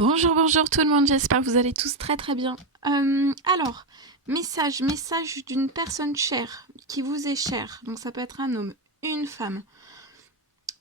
Bonjour, bonjour tout le monde, j'espère que vous allez tous très très bien. Alors, message d'une personne chère, qui vous est chère. Donc ça peut être un homme, une femme.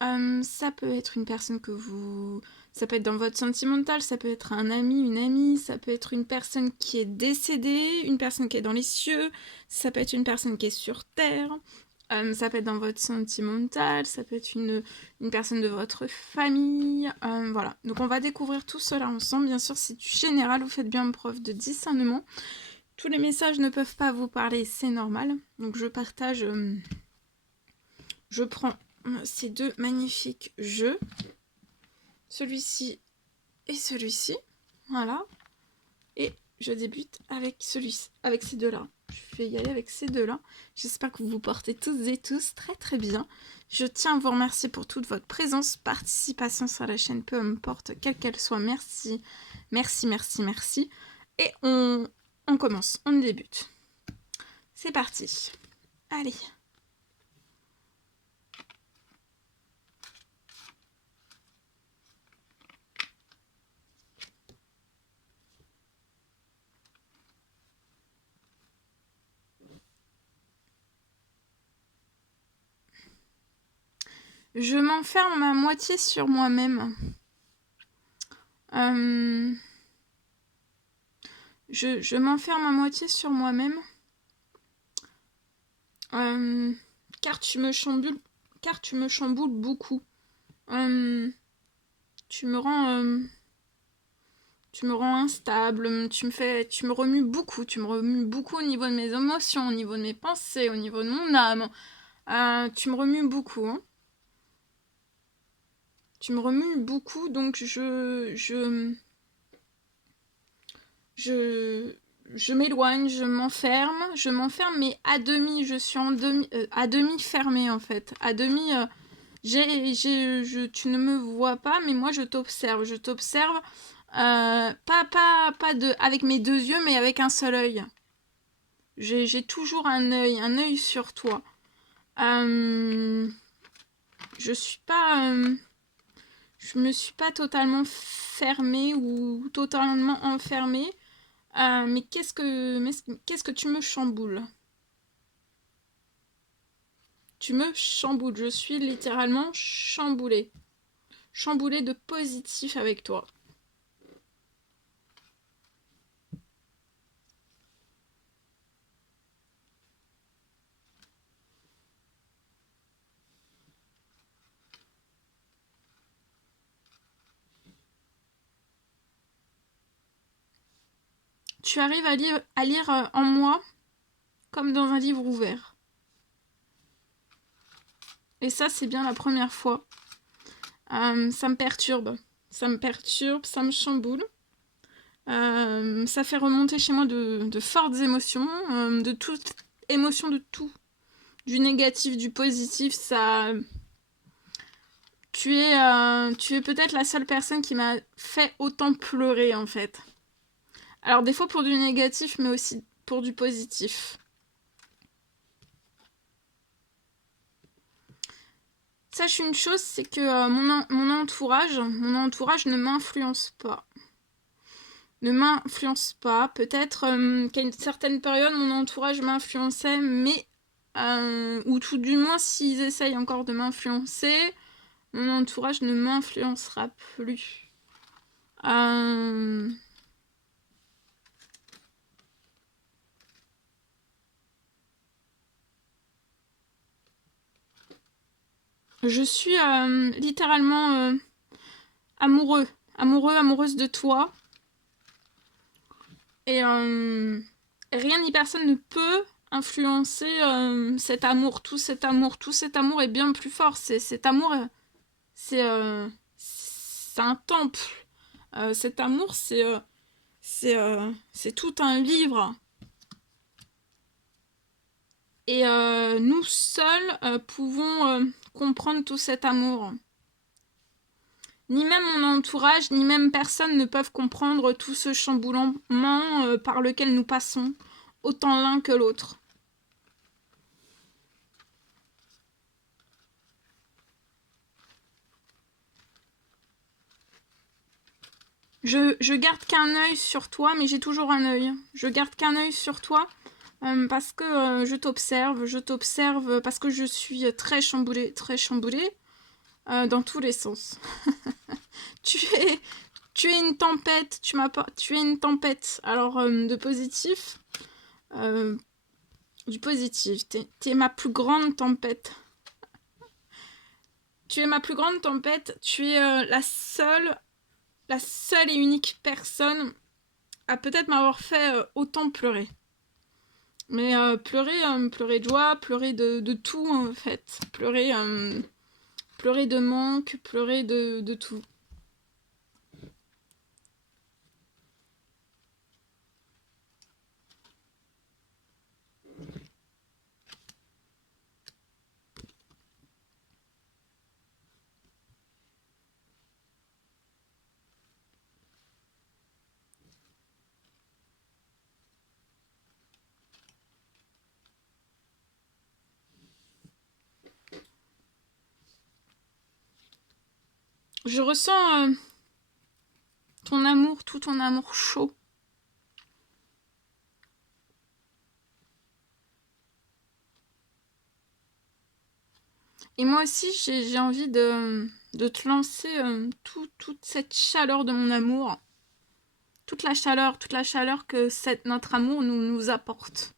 Ça peut être une personne que vous... Ça peut être dans votre sentimental, ça peut être un ami, une amie, ça peut être une personne qui est décédée, une personne qui est dans les cieux, ça peut être une personne qui est sur Terre. Ça peut être dans votre sentimental, ça peut être une personne de votre famille, voilà. Donc on va découvrir tout cela ensemble. Bien sûr, c'est du général, vous faites bien preuve de discernement. Tous les messages ne peuvent pas vous parler, c'est normal. Donc je partage, je prends ces deux magnifiques jeux, celui-ci et celui-ci, voilà. Et je débute avec avec ces deux-là. Je vais y aller avec ces deux-là. J'espère que vous vous portez tous et tous très très bien. Je tiens à vous remercier pour toute votre présence, participation sur la chaîne, peu importe quelle qu'elle soit. Merci, merci, merci, merci. Et on commence, on débute. C'est parti. Allez. Je m'enferme à moitié sur moi-même. Je m'enferme à moitié sur moi-même. Car tu me chamboules beaucoup. Tu me rends instable, tu me remues beaucoup, au niveau de mes émotions, au niveau de mes pensées, au niveau de mon âme. Tu me remues beaucoup, hein. Tu me remues beaucoup, donc je m'éloigne, je m'enferme, mais à demi, je suis à demi fermée en fait, à demi. Tu ne me vois pas, mais moi je t'observe. Pas avec mes deux yeux, mais avec un seul œil. J'ai toujours un œil sur toi. Je suis pas, je me suis pas totalement fermée ou totalement enfermée. Mais qu'est-ce que tu me chamboules? Tu me chamboules. Je suis littéralement chamboulée. Chamboulée de positif avec toi. Tu arrives à lire en moi comme dans un livre ouvert. Et ça, c'est bien la première fois. Ça me perturbe. Ça me chamboule. Ça fait remonter chez moi de fortes émotions, de toute émotion, de tout. Du négatif, du positif, ça... tu es peut-être la seule personne qui m'a fait autant pleurer, en fait. Alors, des fois pour du négatif, mais aussi pour du positif. Sache une chose, c'est que mon entourage ne m'influence pas. Peut-être qu'à une certaine période, mon entourage m'influençait, mais... ou tout du moins, s'ils essayent encore de m'influencer, mon entourage ne m'influencera plus. Je suis littéralement amoureuse de toi. Et rien ni personne ne peut influencer cet amour. Tout cet amour est bien plus fort. Cet amour, c'est un temple. Cet amour, c'est tout un livre. Et nous seuls pouvons comprendre tout cet amour. Ni même mon entourage, ni même personne ne peuvent comprendre tout ce chamboulement par lequel nous passons, autant l'un que l'autre. Je garde qu'un œil sur toi, mais j'ai toujours un œil. Je garde qu'un œil sur toi parce que je t'observe parce que je suis très chamboulée dans tous les sens. Tu es, tu es une tempête, tu es une tempête. Alors, de positif, euh, du positif, t'es ma plus grande tempête. Tu es ma plus grande tempête, tu es la seule et unique personne à peut-être m'avoir fait autant pleurer. Mais pleurer de joie, pleurer de tout en fait. Pleurer de manque, pleurer de tout. Je ressens ton amour, tout ton amour chaud. Et moi aussi, j'ai envie de te lancer toute cette chaleur de mon amour. Toute la chaleur que notre amour nous apporte.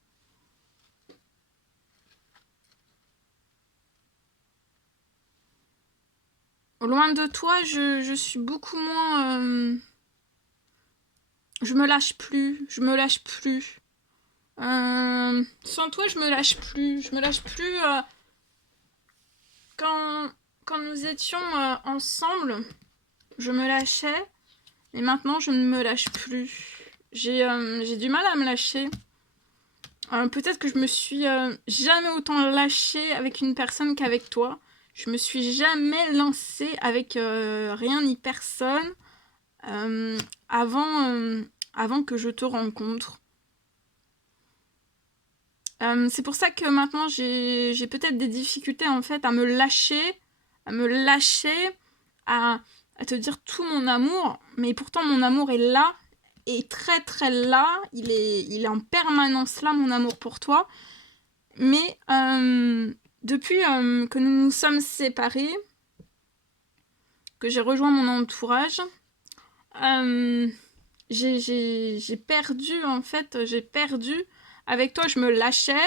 Loin de toi, je suis beaucoup moins... je me lâche plus, je me lâche plus. Sans toi, je me lâche plus. Je me lâche plus quand, quand nous étions ensemble. Je me lâchais, et maintenant je ne me lâche plus. J'ai du mal à me lâcher. Peut-être que je me suis jamais autant lâchée avec une personne qu'avec toi. Je me suis jamais lancée avec rien ni personne euh, avant, avant que je te rencontre. C'est pour ça que maintenant j'ai peut-être des difficultés en fait à me lâcher, à, à te dire tout mon amour, mais pourtant mon amour est là, est très très là, il est en permanence là mon amour pour toi, mais depuis que nous nous sommes séparés, que j'ai rejoint mon entourage, euh, j'ai perdu en fait, j'ai perdu. Avec toi, je me lâchais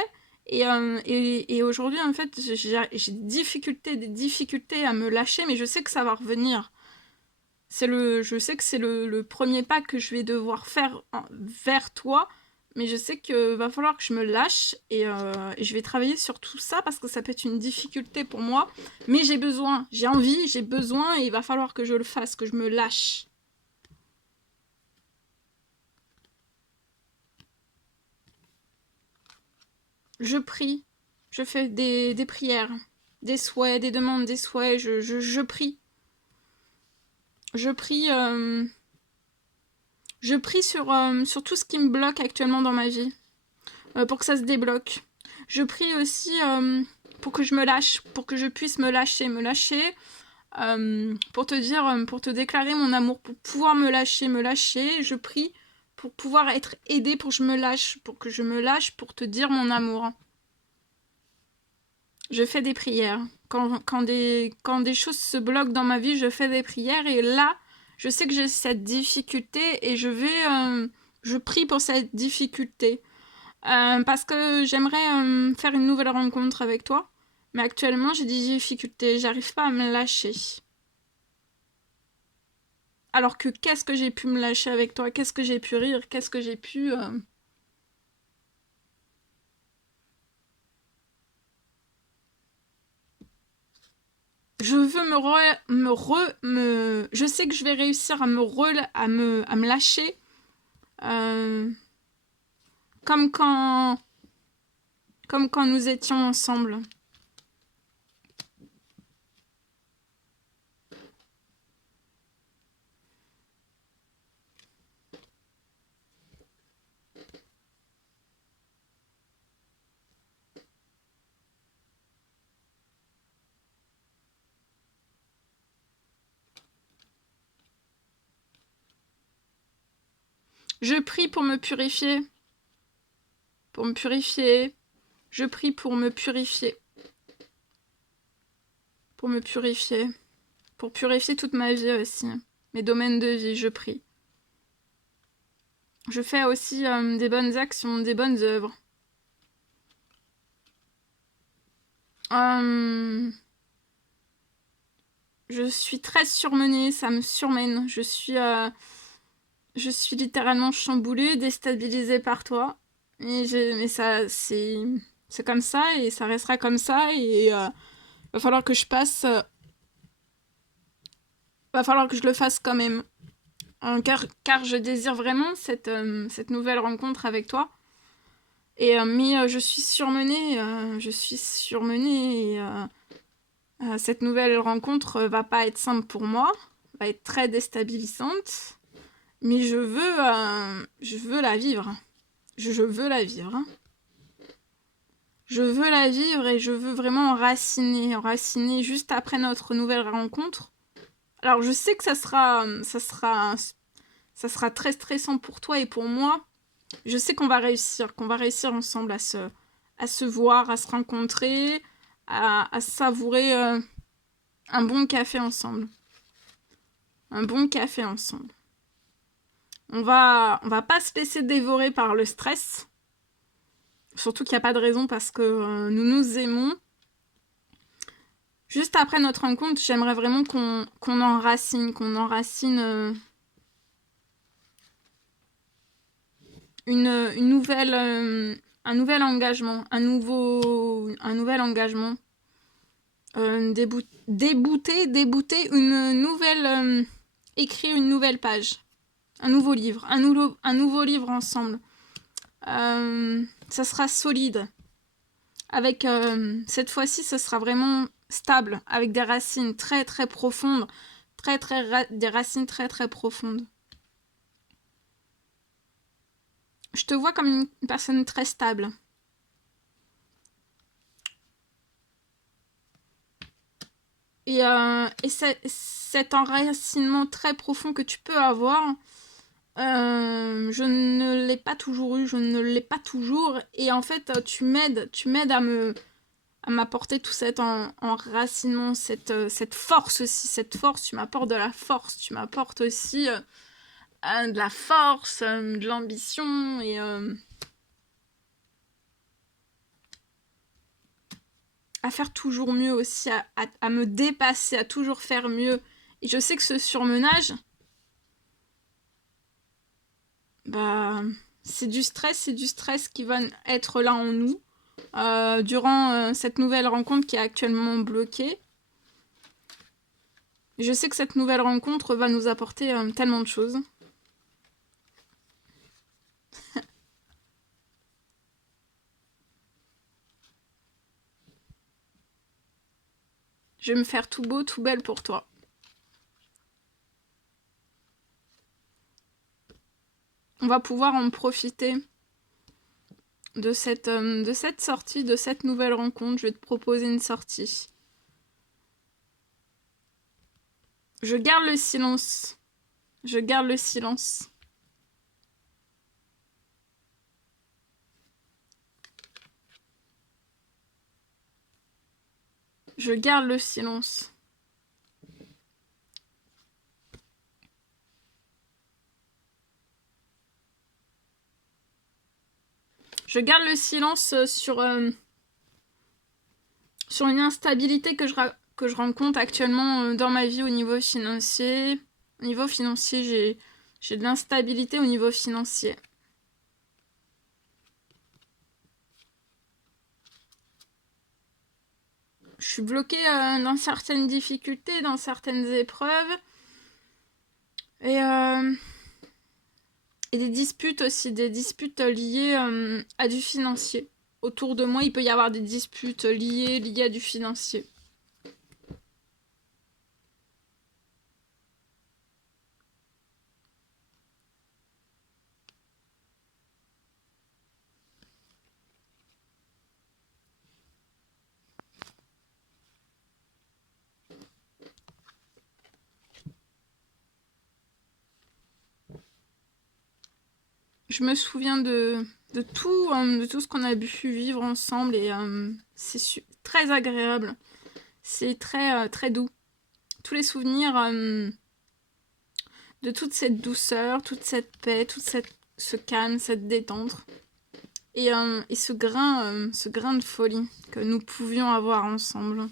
et aujourd'hui en fait, j'ai des difficultés à me lâcher, mais je sais que ça va revenir. Je sais que c'est le premier pas que je vais devoir faire vers toi, mais je sais que va falloir que je me lâche et je vais travailler sur tout ça parce que ça peut être une difficulté pour moi, mais j'ai besoin, j'ai envie, j'ai besoin et il va falloir que je le fasse, que je me lâche. Je prie, je fais des prières, des souhaits, des demandes, des souhaits, je prie. Je prie, je prie sur tout ce qui me bloque actuellement dans ma vie, pour que ça se débloque. Je prie aussi pour que je me lâche, pour que je puisse me lâcher, pour te dire, pour te déclarer mon amour, pour pouvoir me lâcher. Je prie pour pouvoir être aidée, pour que je me lâche, pour que je me lâche, pour te dire mon amour. Je fais des prières. Quand des choses se bloquent dans ma vie, je fais des prières. Et là, je sais que j'ai cette difficulté et je prie pour cette difficulté. Parce que j'aimerais faire une nouvelle rencontre avec toi. Mais actuellement, j'ai des difficultés. J'arrive pas à me lâcher. Alors que qu'est-ce que j'ai pu me lâcher avec toi? Qu'est-ce que j'ai pu rire? Qu'est-ce que j'ai pu... Je veux je sais que je vais réussir à me lâcher euh, comme quand comme quand nous étions ensemble. Je prie pour me purifier. Pour me purifier. Je prie pour me purifier. Pour me purifier. Pour purifier toute ma vie aussi. Mes domaines de vie, je prie. Je fais aussi des bonnes actions, des bonnes œuvres. Je suis très surmenée, ça me surmène. Je suis littéralement chamboulée, déstabilisée par toi. Mais ça, c'est comme ça et ça restera comme ça. Et va falloir que je passe. Va falloir que je le fasse quand même. Car je désire vraiment cette nouvelle rencontre avec toi. Mais je suis surmenée. Et cette nouvelle rencontre va pas être simple pour moi. Va être très déstabilisante. Mais je veux la vivre. Je veux la vivre. Je veux la vivre et je veux vraiment enraciner juste après notre nouvelle rencontre. Alors je sais que ça sera très stressant pour toi et pour moi. Je sais qu'on va réussir ensemble à se voir, à se rencontrer, à savourer un bon café ensemble. Un bon café ensemble. On va pas se laisser dévorer par le stress. Surtout qu'il n'y a pas de raison parce que nous nous aimons. Juste après notre rencontre, j'aimerais vraiment qu'on enracine une nouvelle, un nouvel engagement, un nouvel engagement. Débouter une nouvelle, écrire une nouvelle page, un nouveau livre, un nouveau livre ensemble. Ça sera solide. Avec cette fois-ci, ce sera vraiment stable, avec des racines très très profondes, des racines très très profondes. Je te vois comme une personne très stable. Et cet enracinement très profond que tu peux avoir, je ne l'ai pas toujours eu, je ne l'ai pas toujours. Et en fait, tu m'aides à m'apporter tout cet enracinement, cette force aussi. Cette force, tu m'apportes de la force, tu m'apportes aussi de la force, de l'ambition et à faire toujours mieux aussi, à me dépasser, à toujours faire mieux. Et je sais que ce surmenage, bah, c'est du stress qui va être là en nous durant cette nouvelle rencontre qui est actuellement bloquée. Je sais que cette nouvelle rencontre va nous apporter tellement de choses. Je vais me faire tout beau, tout belle pour toi. On va pouvoir en profiter de cette sortie, de cette nouvelle rencontre. Je vais te proposer une sortie. Je garde le silence. Je garde le silence. Je garde le silence. Je garde le silence sur une instabilité que je rencontre actuellement dans ma vie au niveau financier. Au niveau financier, j'ai de l'instabilité au niveau financier. Je suis bloquée dans certaines difficultés, dans certaines épreuves. Et des disputes aussi, des disputes liées à du financier. Autour de moi, il peut y avoir des disputes liées à du financier. je me souviens de tout ce qu'on a pu vivre ensemble et c'est très agréable. C'est très, très doux. Tous les souvenirs de toute cette douceur, toute cette paix, ce calme, cette détente. Et ce grain de folie que nous pouvions avoir ensemble.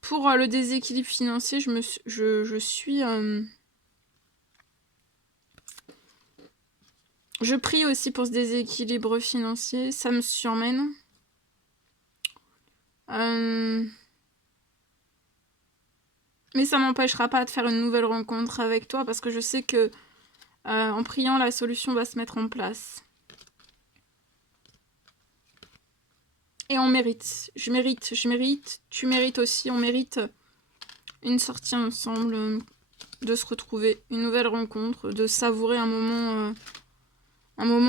Pour le déséquilibre financier, je prie aussi pour ce déséquilibre financier, ça me surmène. Mais ça m'empêchera pas de faire une nouvelle rencontre avec toi parce que je sais que en priant, la solution va se mettre en place. Et on mérite. Je mérite, tu mérites aussi. On mérite une sortie ensemble, de se retrouver, une nouvelle rencontre, de savourer un moment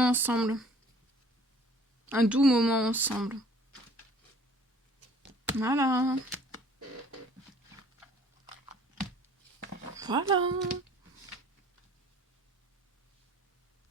ensemble. Un doux moment ensemble. Voilà. Voilà.